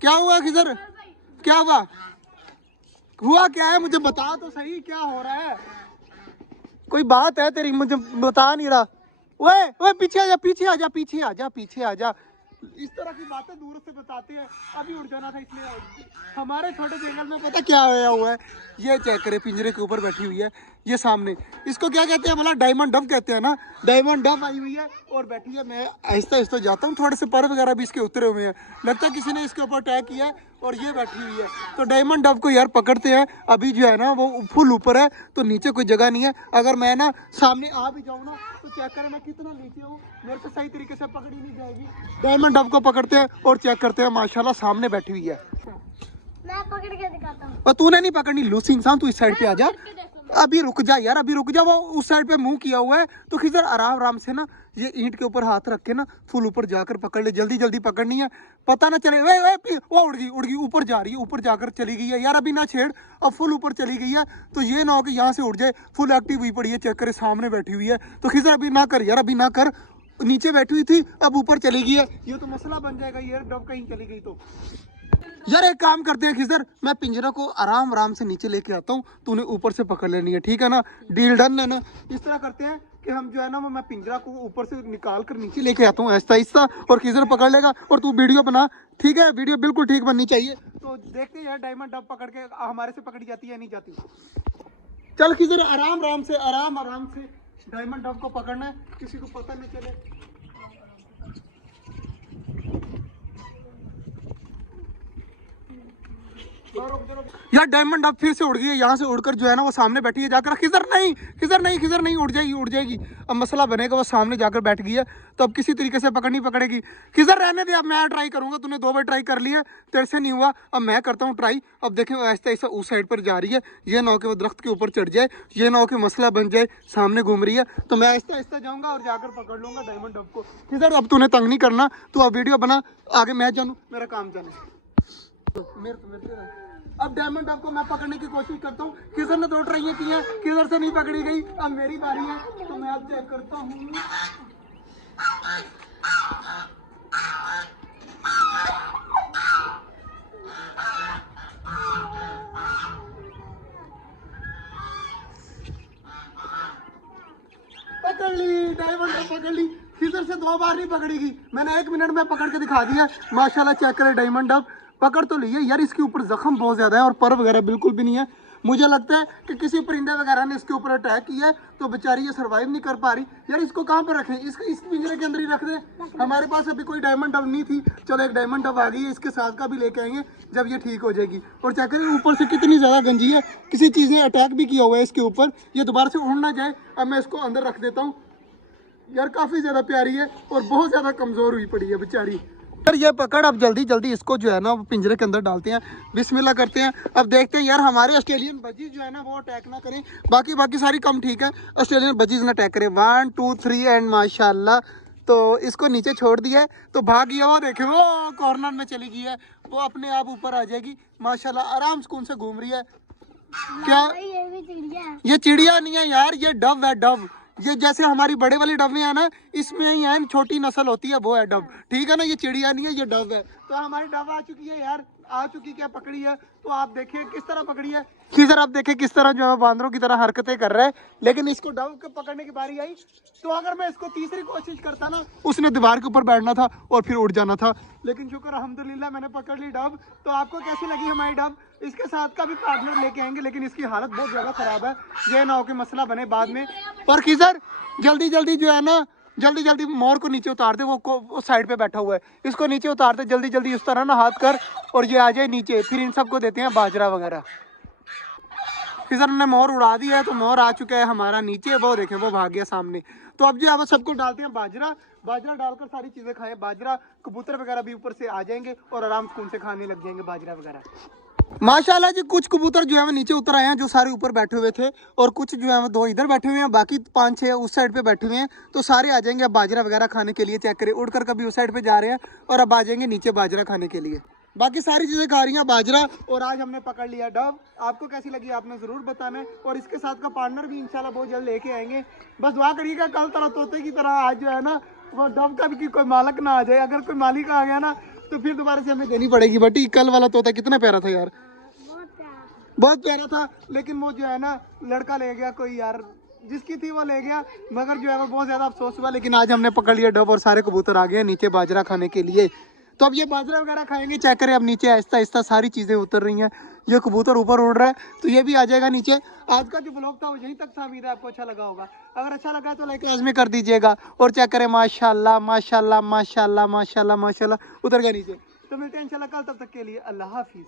क्या हुआ किधर, क्या हुआ, हुआ क्या है मुझे बता तो सही, क्या हो रहा है? कोई बात है तेरी, मुझे बता नहीं रहा। ओए ओए पीछे आ जा, पीछे आ जा, पीछे आ जा, पीछे आ जा। इस तरह की बातें दूर से बताते हैं। अभी उड़ जाना था इसलिए। हमारे छोटे जंगल में पता क्या आया हुआ है? ये चेक करे, पिंजरे के ऊपर बैठी हुई है ये सामने। इसको क्या कहते हैं, मतलब डायमंड डव कहते हैं ना। डायमंड डव आई हुई है और बैठी है। मैं आहिस्ता आहिस्ता जाता हूँ, थोड़े से पर वगैरह भी इसके उतरे हुए हैं। लगता है किसी ने इसके ऊपर अटैक किया है और ये बैठी हुई है। तो डायमंड डव को यार पकड़ते हैं। अभी जो है ना वो फुल ऊपर है, तो नीचे कोई जगह नहीं है। अगर मैं ना सामने आ भी जाऊँ ना तो चेक करें मैं कितना नीचे हूँ, मेरे से सही तरीके से पकड़ी नहीं जाएगी। डायमंड डव को पकड़ते हैं और चेक करते हैं। माशाल्लाह सामने बैठी हुई है। मैं पकड़ के दिखाता हूँ। और तूने नहीं पकड़नी, लूसी इंसान, तू इस साइड पे आ जा। अभी रुक जा यार, अभी रुक जा। वो उस साइड पे मुंह किया हुआ है, तो खिजर आराम आराम से ना ये ईंट के ऊपर हाथ रख के ना फुल ऊपर जाकर पकड़ ले। जल्दी जल्दी पकड़नी है, पता ना चले। वो उड़ गई ऊपर जा रही है, ऊपर जाकर चली गई है यार। अभी ना छेड़, अब फुल ऊपर चली गई है। तो ये ना हो कि यहाँ से उड़ जाए। फुल एक्टिव हुई पड़ी है, चेक करे सामने बैठी हुई है। तो खिजर अभी ना कर यार, अभी ना कर। नीचे बैठी हुई थी, अब ऊपर चली गई है। ये तो मसला बन जाएगा यार, डब कहीं चली गई तो। यार एक काम करते हैं खिजर, मैं पिंजरा को आराम आराम से नीचे लेके आता हूँ, तूने ऊपर से पकड़ लेनी है, ठीक है ना? डील डन है ना? इस तरह करते हैं कि हम जो है ना वो मैं पिंजरा को ऊपर से निकाल कर नीचे लेके आता हूँ आहिस्ता आहिस्ता, और खिजर पकड़ लेगा और तू वीडियो बना, ठीक है? वीडियो बिल्कुल ठीक बननी चाहिए। तो देखते हैं यार डायमंड डब पकड़ के हमारे से पकड़ी जाती है या नहीं जाती। चल खिजर आराम आराम से, आराम आराम से डायमंड डब को पकड़ना है, किसी को पता नहीं चले। यार डायमंड अब फिर से उड़ गई है, यहाँ से उड़कर जो है ना वो सामने बैठी है जाकर। खिजर नहीं, खिजर नहीं, खिजर नहीं, उड़ जाएगी, उड़ जाएगी। अब मसला बनेगा, वो सामने जाकर बैठ गई है, तो अब किसी तरीके से पकड़नी पकड़ेगी। खिजर रहने दे, अब मैं ट्राई करूंगा। तूने 2 बार ट्राई कर लिया, तेरे से नहीं हुआ, अब मैं करता हूँ ट्राई। अब देखें ऐसा ऐसा उस साइड पर जा रही है, ये ना हो कि वो दरख्त के ऊपर चढ़ जाए, ये ना हो कि मसला बन जाए, सामने घूम रही है। तो मैं आहिस्ता आहिस्ता जाऊंगा और जाकर पकड़ लूंगा डायमंड डब को। खिजर अब तूने तंग नहीं करना, तू अब वीडियो बना, आगे मैं जानू, मेरा काम जाने। अब डायमंड डब को मैं पकड़ने की कोशिश करता हूँ। किधर ने 2 ट्राइयां की हैं, किधर से नहीं पकड़ी गई। अब मेरी बारी है, तो मैं अब चेक करता हूँ। पकड़ ली, डायमंड डब पकड़ ली। किधर से 2 बार नहीं पकड़ेगी, मैंने 1 मिनट में पकड़ के दिखा दिया। माशाल्लाह चेक करे, डायमंड डब पकड़ तो ली है यार। इसके ऊपर जख्म बहुत ज्यादा है और पर वगैरह बिल्कुल भी नहीं है। मुझे लगता है कि किसी परिंदे वगैरह ने इसके ऊपर अटैक किया है, तो बेचारी ये सर्वाइव नहीं कर पा रही। यार इसको कहाँ पर रखें, इसको इस पिंजरे के अंदर ही रख दें। हमारे पास अभी कोई डायमंड डब नहीं थी, चलो एक डायमंड डब आ गई है, इसके साथ का भी लेके आएंगे जब ये ठीक हो जाएगी। और चेक करें ऊपर से कितनी ज्यादा गंजी है, किसी चीज ने अटैक भी किया हुआ है इसके ऊपर, ये दोबारा से उड़ ना जाए। अब मैं इसको अंदर रख देता हूँ। यार काफी ज्यादा प्यारी है और बहुत ज्यादा कमजोर हुई पड़ी है बेचारी। यार ये पकड़, अब जल्दी जल्दी इसको जो है ना वो पिंजरे के अंदर डालते हैं, बिस्मिल्लाह करते हैं। अब देखते हैं यार हमारे ऑस्ट्रेलियन बजीज जो है ना वो अटैक ना करें, बाकी सारी कम ठीक है, ऑस्ट्रेलियन बजीज ना अटैक करें। 1 2 3 एंड माशाल्लाह। तो इसको नीचे छोड़ दिया है, तो भाग गया। वो देखे वो कॉर्नर में चली गई है, वो अपने आप ऊपर आ जाएगी। माशाल्लाह आराम सुकून से घूम रही है। क्या ये भी चिड़िया है। ये चिड़िया नहीं है यार, ये डव है, डव। ये जैसे हमारी बड़े वाली डवे है ना, इसमें ही है छोटी नस्ल होती है, वो है डव, ठीक है ना? ये चिड़िया नहीं है, ये डव है। तो हमारी डव आ चुकी है यार, आ चुकी, क्या पकड़ी है। तो आप देखिए किस तरह पकड़ी है। खिजर आप देखिए किस तरह जो है बांदरों की तरह हरकतें कर रहा है, लेकिन इसको डव के पकड़ने की बारी आई, तो अगर मैं इसको तीसरी कोशिश करता ना, उसने दीवार के ऊपर बैठना था और फिर उड़ जाना था। लेकिन शुक्र अल्हम्दुलिल्लाह मैंने पकड़ ली डब। तो आपको कैसी लगी हमारी डब? इसके साथ का भी पार्टनर लेके आएंगे, लेकिन इसकी हालत बहुत ज्यादा खराब है, ये ना हो कि मसला बने बाद में। पर खिजर जल्दी जल्दी जो है ना, जल्दी जल्दी मोर को नीचे उतार दे, वो साइड पे बैठा हुआ है, इसको नीचे उतार दे जल्दी जल्दी, उस तरह ना हाथ कर, और ये आ जाए नीचे। फिर इन सबको देते हैं बाजरा वगैरह। खिजर ने मोर उड़ा दिया है, तो मोर आ चुका है हमारा नीचे, वो देखें वो भाग गया सामने। तो अब जो है वो सबको डालते हैं बाजरा, बाजरा डालकर सारी चीजें खाएं। बाजरा, कबूतर वगैरह भी ऊपर से आ जाएंगे और आराम सुकून से खाने लग जाएंगे बाजरा वगैरह। माशाल्लाह जी, कुछ कबूतर जो है वो नीचे उतर आए हैं, जो सारे ऊपर बैठे हुए थे, और कुछ जो है वो 2 इधर बैठे हुए हैं, बाकी 5-6 उस साइड पे बैठे हुए हैं। तो सारे आ जाएंगे अब बाजरा वगैरह खाने के लिए। चेक करें उड़कर कभी उस साइड पे जा रहे हैं और अब आ जाएंगे नीचे बाजरा खाने के लिए। बाकी सारी चीजें खा रही हैं बाजरा। और आज हमने पकड़ लिया डब। आपको कैसी लगी आपने जरूर बताना है, और इसके साथ का पार्टनर भी इंशाल्लाह बहुत जल्द लेके आएंगे। बस दुआ करिएगा कल तरह तोते की तरह आज जो है ना वो डब का भी कोई मालिक ना आ जाए। अगर कोई मालिक आ गया ना तो फिर दोबारा से हमें देनी पड़ेगी। बटी कल वाला तोता कितना प्यारा था यार, बहुत प्यारा था। बहुत प्यारा था, लेकिन वो जो है ना लड़का ले गया कोई यार, जिसकी थी वो ले गया, मगर जो है वो बहुत ज्यादा अफसोस हुआ। लेकिन आज हमने पकड़ लिया डब और सारे कबूतर आ गए हैं नीचे बाजरा खाने के लिए। तो अब ये बाजरा वगैरह खाएंगे, चेक करें अब नीचे आहिस्ता आहिस्ता सारी चीजें उतर रही हैं। ये कबूतर ऊपर उड़ रहा है तो ये भी आ जाएगा नीचे। आज का जो ब्लॉग था वो यहीं तक था, उम्मीद है आपको अच्छा लगा होगा। अगर अच्छा लगा तो लाइक लाजमी कर दीजिएगा और चेक करें माशाल्लाह माशाल्लाह माशाल्लाह माशाल्लाह माशाल्लाह उतर गया नीचे। तो मिलते हैं इंशाल्लाह कल, तब तक के लिए अल्लाह हाफिज।